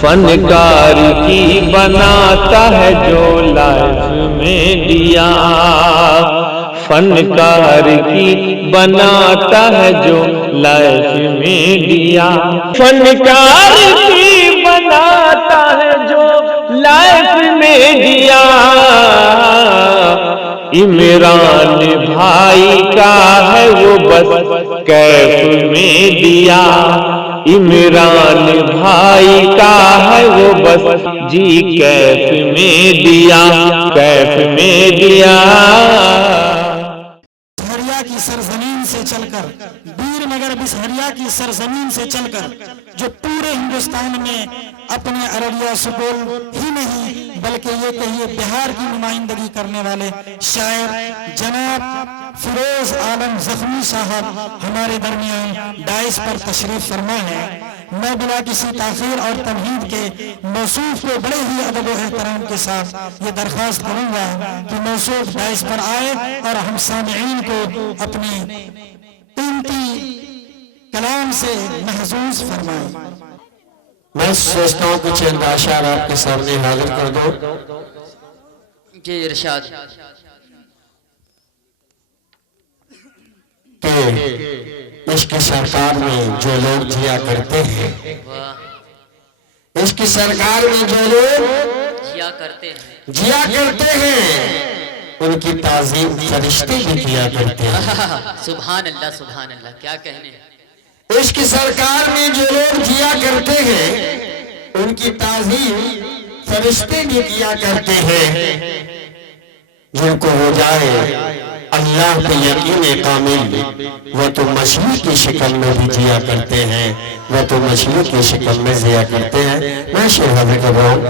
फनकार की बनाता है जो लाइफ में दिया, फनकार की बनाता है जो लाइफ में दिया, फनकार की बनाता है जो लाइफ में दिया। इमरान भाई का है वो बस कैफ में दिया, इमरान भाई का है वो बस जी कैफ में दिया, कैफ में दिया। बिसहरिया की सरजमीन से चलकर, वीरनगर बिसहरिया की सरजमीन से चलकर जो पूरे हिंदुस्तान में अपने अररिया सुपौल ही नहीं बल्कि ये कहिए बिहार की नुमाइंदगी करने वाले शायर जनाब फिरोज आलम जख्मी साहब हमारे दरमियान डाइस पर तशरीफ फरमा है। मैं बिना किसी ताखीर और तमहीद के मौसूफ को बड़े ही अदब और एहतराम के साथ ये दरख्वास्त करूंगा कि मौसूफ डाइस पर आए और हम सामईन को अपनी कीमती कलाम से महसूस फरमाएं। मैं सोचता हूँ कुछ अंदाज़ात आपके सामने हाजिर कर दो कि इरशाद कि इश्क सरकार में जो लोग जिया करते हैं, इश्क सरकार में जो लोग जिया करते हैं उनकी ताज़ीम फरिश्ते भी किया करते हैं। सुभान अल्लाह, क्या कहने। इश्क सरकार में जो लोग जिया करते हैं उनकी ताज़ीम फरिश्ते भी किया करते हैं। जिनको हो जाए अल्लाह पे यकीन कामिल, वो तो मछली की शक्ल में भी जिया करते हैं, वो तो मछली की शक्ल में जिया करते हैं। मैं शेर हाजिर कर रहा हूँ।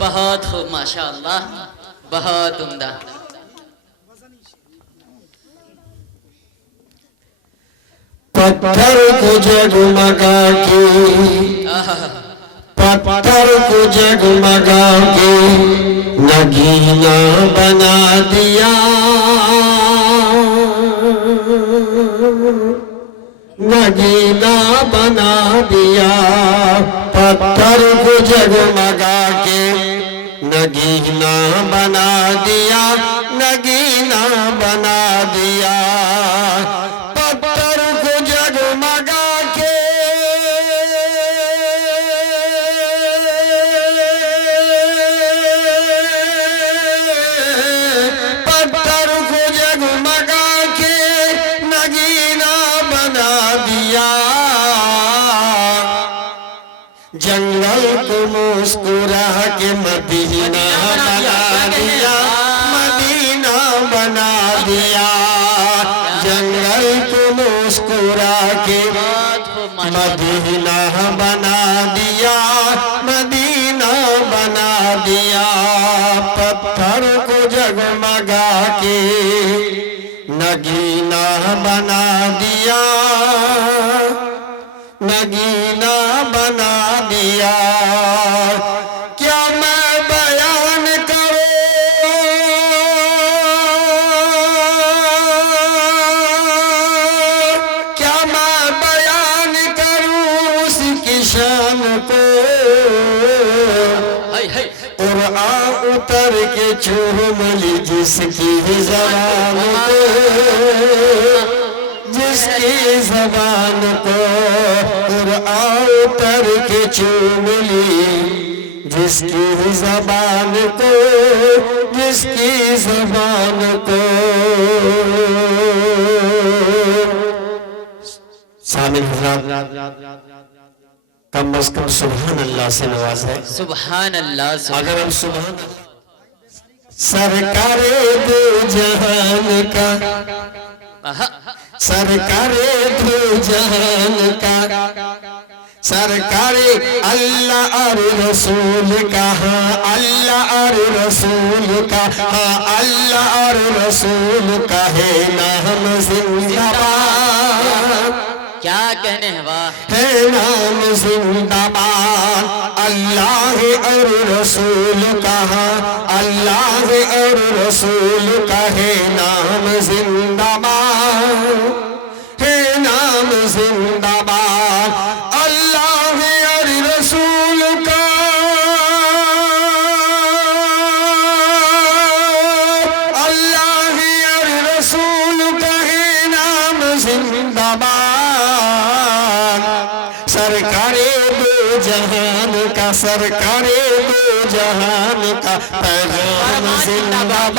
बहुत खूब, माशाअल्लाह, बहुत उम्दा। पत्थर को जगमगा के, पत्थर को जगमगा के नगीना बना दिया, नगीना बना दिया। पत्थर को जगमगा के नगीना बना दिया, नगीना बना दिया। पत्थर को जगमगा के पत्थर को जगमगा के नगीना बना दिया। जंगल को मुस्कुरा के मदीना बना दिया, मदीना बना दिया। जंगल को मुस्कुरा के मदीना बना दिया, मदीना बना दिया। पत्थर को जगमगा के नगीना बना दिया, नगीना बना दिया। क्या मैं बयान करूं, क्या मैं बयान करूं उसकी शान को। क़ुरआन उतर के चूम ली जिसकी ज़बान को, जिसकी ज़बान को। क़ुरआन उतर के चूम ली जिसकी ज़बान को, जिसकी ज़बान को। सामिल हज़रात, कम अज़ कम सुभान अल्लाह से नवाज है। सुभान अल्लाह। अगर हम सुभान सरकारे दो जहान का, सरकारे दो जहान का, सरकारे अल्लाह और रसूल का, हाँ अल्लाह और रसूल का, हाँ अल्लाह और रसूल का है नाम जिंदाबाद। क्या कहने हैं, वाह। है नाम जिंदाबाद। अल्लाह और रसूल का, अल्लाह और रसूल का है नाम जिंदाबाद, है नाम जिंदाबाद। अल्लाह और रसूल का जहान का, सरकारे दो जहान का पैगाम जिंदाबाद,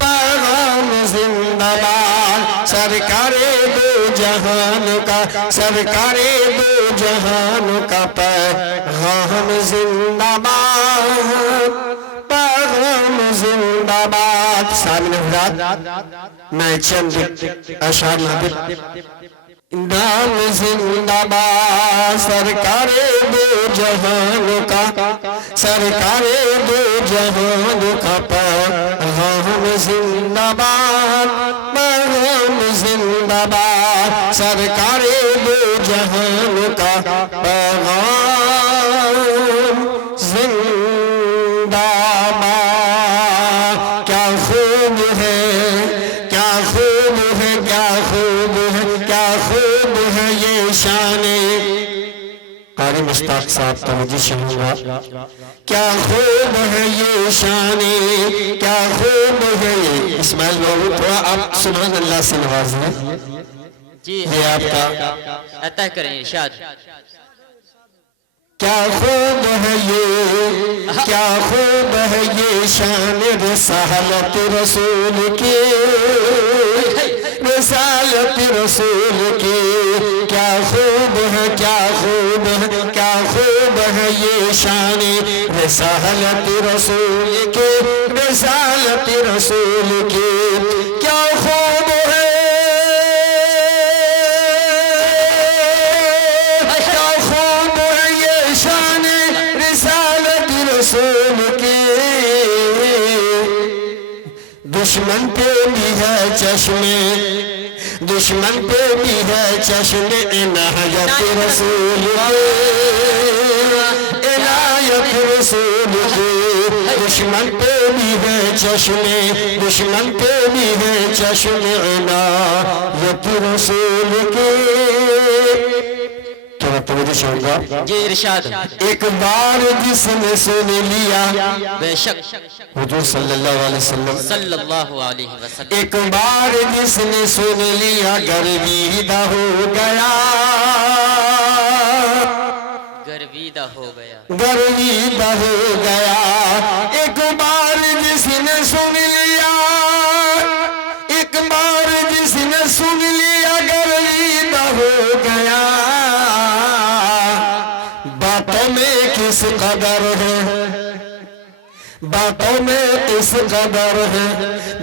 पैगाम जिंदाबाद, सरकारे दो जहान का, सरकारे दो जहान का पैगाम जिंदाबाद, पैगाम जिंदाबाद। सामने मैं चंद अशार नाम जिंदाबाद, सरकारे दो जहान का, सरकारे दो जहान का पैगाम जिंदाबाद, पैगाम जिंदाबाद, सरकारे दो जहान का पैगाम जिंदाबाद। क्या खूब है, क्या खूब है, क्या खूब है, क्या खूब है ये शाने। कारी मुश्ताक साहब तवज्जो चाहूंगा। क्या खूब है ये शाने, क्या खूब है ये। इस्माइल बाबू थोड़ा आप सुभान अल्लाह से नवाज हैं जी, ये आपका अता करें इरशाद। क्या खूब है ये, क्या खूब है ये शान रिसालत रसूल की, रिसालत रसूल की। क्या खूब है, क्या खूब है, क्या खूब है ये शान रिसालत रसूल की, रिसालत रसूल की। क्या खूब है, क्या खूब है ये शान रिसालत रसूल की। दुश्मन पे भी है चश्मे, दुश्मन पे भी है चश्मे इनायत रसूल की, इनायत रसूल की। दुश्मन पे भी है चश्मे, दुश्मन पे भी है चश्मे इनायत रसूल की। थोड़ा तवज्जो चाहूंगा जी इरशाद। एक बार जिसने सुन लिया, बेशक हुजूर सल्लल्लाहु अलैहि वसल्लम, सल्लल्लाहु अलैहि वसल्लम, एक बार जिसने सुन लिया गर्विदा हो गया, गर्विदा हो गया, गर्विदा हो गया। एक बार जिसने सुन लिया, एक बार जिसने सुन लिया गर्विदा हो गया। बातों में किस कदर है, बातों में किस कदर है,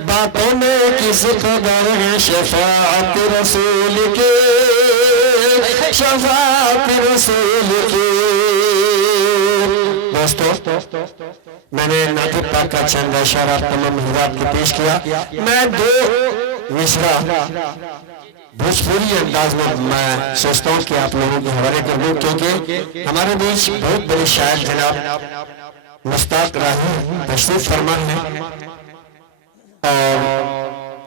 बातों में किस कदर है शफाअत रसूल की, शफाअत रसूल की। दोस्तों, मैंने नातिक पाक का चंद इशारा तमाम हज़रात को पेश किया। मैं दो मिसरा भोजपुरी अंदाज में मैं सोचता हूँ कि आप लोगों के हवाले कर दूं, क्योंकि हमारे बीच बहुत बड़े शायर जनाब मुश्ताक राही तशरीफ फरमा है और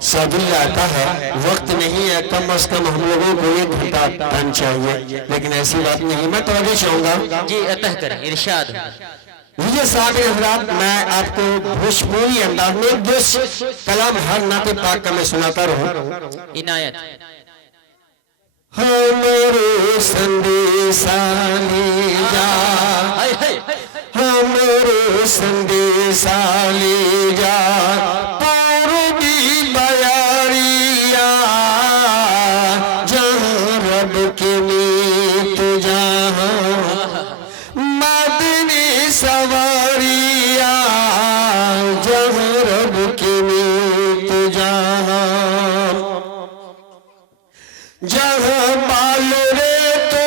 सादुल्ला आता है। वक्त नहीं है, कम अज कम हम लोगों को 1 घंटा टाइम चाहिए, लेकिन ऐसी बात नहीं। मैं तवज्जो चाहूंगा जी अता करें इरशाद। ये साहब हज़रात, मैं आपको भोजपुरी अंदाज में 10 कलाम हर नाते पाक का मैं सुनाता रहूं। इनायत। हमरो संदेशा ले जा, हमरो संदेशा ले जा, पूर्वी बयारिया जहाँ रब के नीत, जहाँ मदनी सवारिया जहाँ रब के नीत, जहाँ बालो रे तो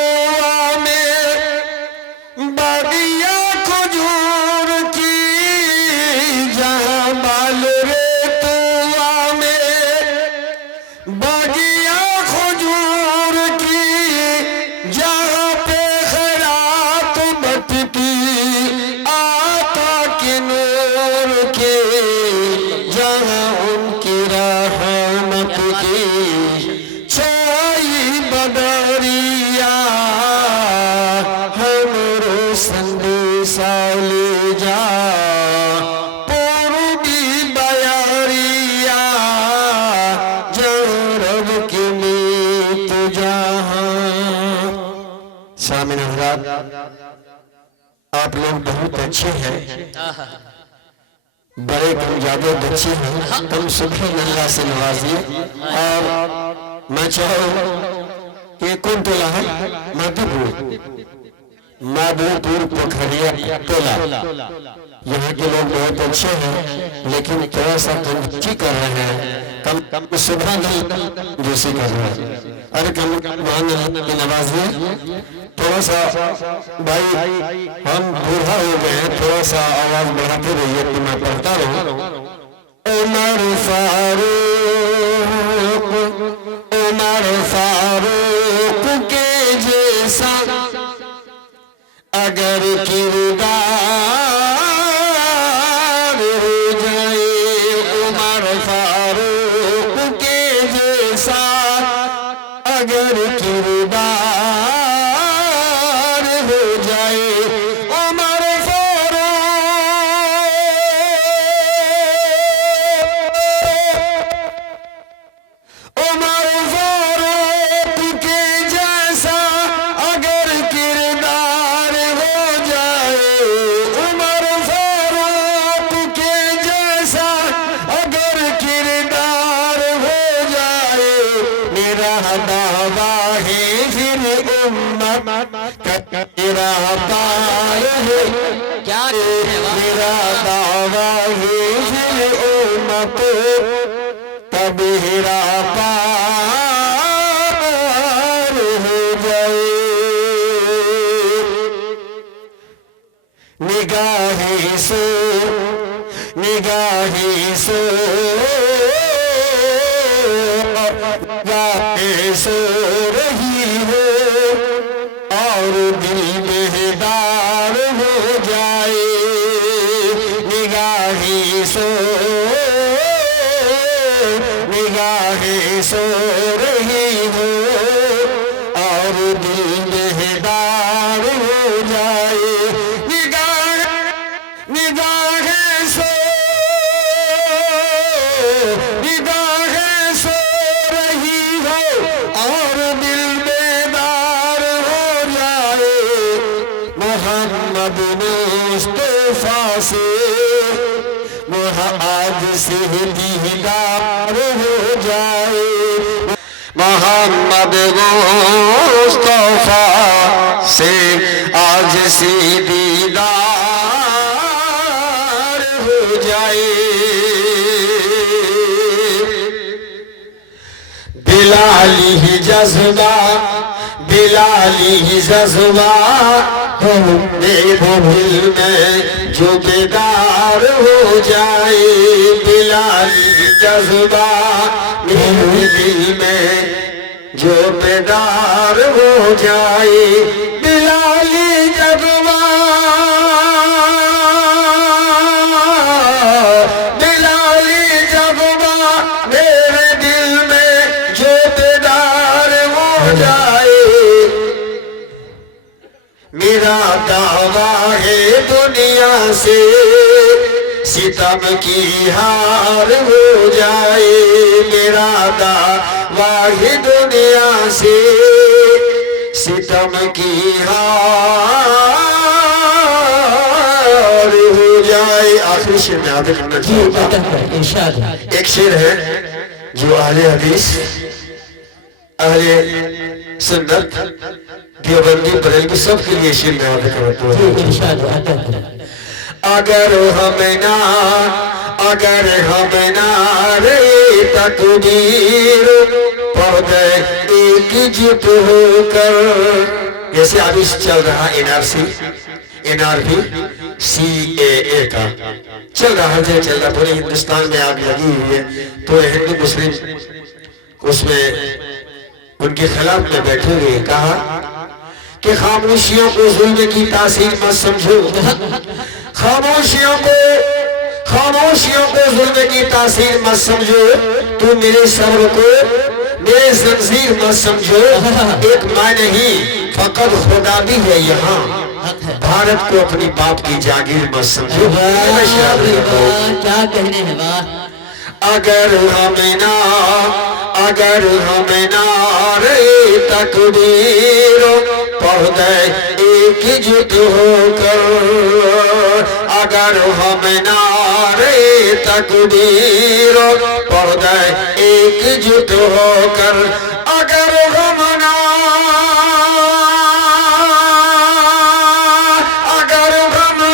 में बगिया खजूर की, जहाँ बालो रे सामने हज़रात, आप लोग बहुत अच्छे हैं, बड़े कम ज्यादा बच्चे हैं, कम सभी अल्लाह से नवाजिए। और मैं चाहूँ कि कौन टोला है? माधोपुर पोखरिया टोला। यहाँ के लोग बहुत अच्छे हैं, लेकिन थोड़ा सा कम कर रहे हैं, कम सुबह नहीं जैसे कर रहे हैं। अरे कम की नवाजिए थोड़ा सा भाई, हम बूढ़ा हो गए हैं, थोड़ा सा आवाज बढ़ाते रहिए तो मैं पढ़ता रहूं। उमर फारूक के जैसा अगर किरदार हो जाए, उमर फारूक के जैसा अगर किरदार हो जाए, उमर फारूक के जैसा अगर किरदार हो जाए, उमर फारूक के जैसा अगर किरदार हो जाए, मेरा दावा है फिर उम्मत का तेरा पार है। क्या मेरा दावा है फिर उम्मत तब हेरा पार हो जाए। निगाहे सो सो रही हो और दिल बेदार हो जाए। निगाहे सो रही हो और दिल बेदार हो जाए। निगाहे सो रही हो और दिल बेदार हो जाए। मोहम्मद मुस्तफा से आज से दीदार हो जाए। मोहम्मद मुस्तफा से आज से दीदार हो जाए। बिलाली जज्बा मेरे दिल में जो बेदार हो जाए। बिलाली जज्बा मेरे दिल में जो बेदार हो जाए। बिलाली जज्बा मेरे दिल में जो बेदार हो जाए। मेरा दावा है दुनिया से सितम की हार हो जाए। मेरा दावा है दुनिया से सितम की हार हो जाए। आखिरी शेर में आगे करना चाहूँगा। एक शेर है जो अहले हदीस, अहले सुन्नत, देवबंदी, बरेलवी सबके लिए शेर में आगे करता हूँ। अगर हम ना रे तकदीर पढ़ गए एकजुट होकर। जैसे अभी चल रहा NRP CAA का चल रहा है, पूरे हिंदुस्तान में आग लगी हुई है। पूरे हिंदू मुस्लिम उसमें उनके खिलाफ में बैठे हुए कहा कि खामोशियों को जुल्म की तासीर मत समझो। खामोशियों को जुल्म की तासीर मत समझो। तू मेरे सब्र को मेरे जंजीर मत समझो। एक माँ नहीं फकत खुदा भी है यहाँ। भारत को अपनी बाप की जागीर मत समझो। क्या कहने हैं वाह। अगर हमें ना रे तकदीर पर्दे एकजुट होकर अगर हम नारे तकदीर पर्दे एकजुट होकर अगर हम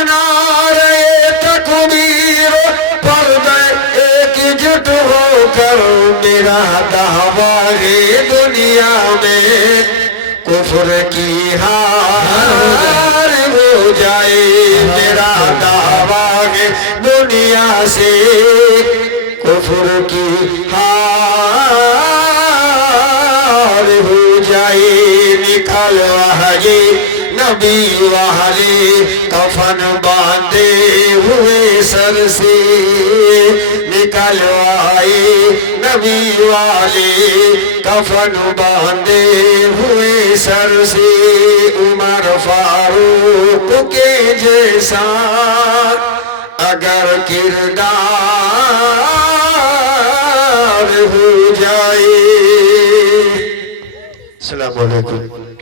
नारे तकदीर पर्दे एकजुट होकर मेरा दावा है दुनिया में कुफ्र की हार हो जाए मेरा दावा है दुनिया से कुफ्र की हार हो जाए निकल वही नबी वाले कफन बांधे हुए सर से निकल आए नबी वाले कफन बांधे हुए सर से उमर फारूक के जैसा अगर किरदार हो जाए। अस्सलाम वालेकुम।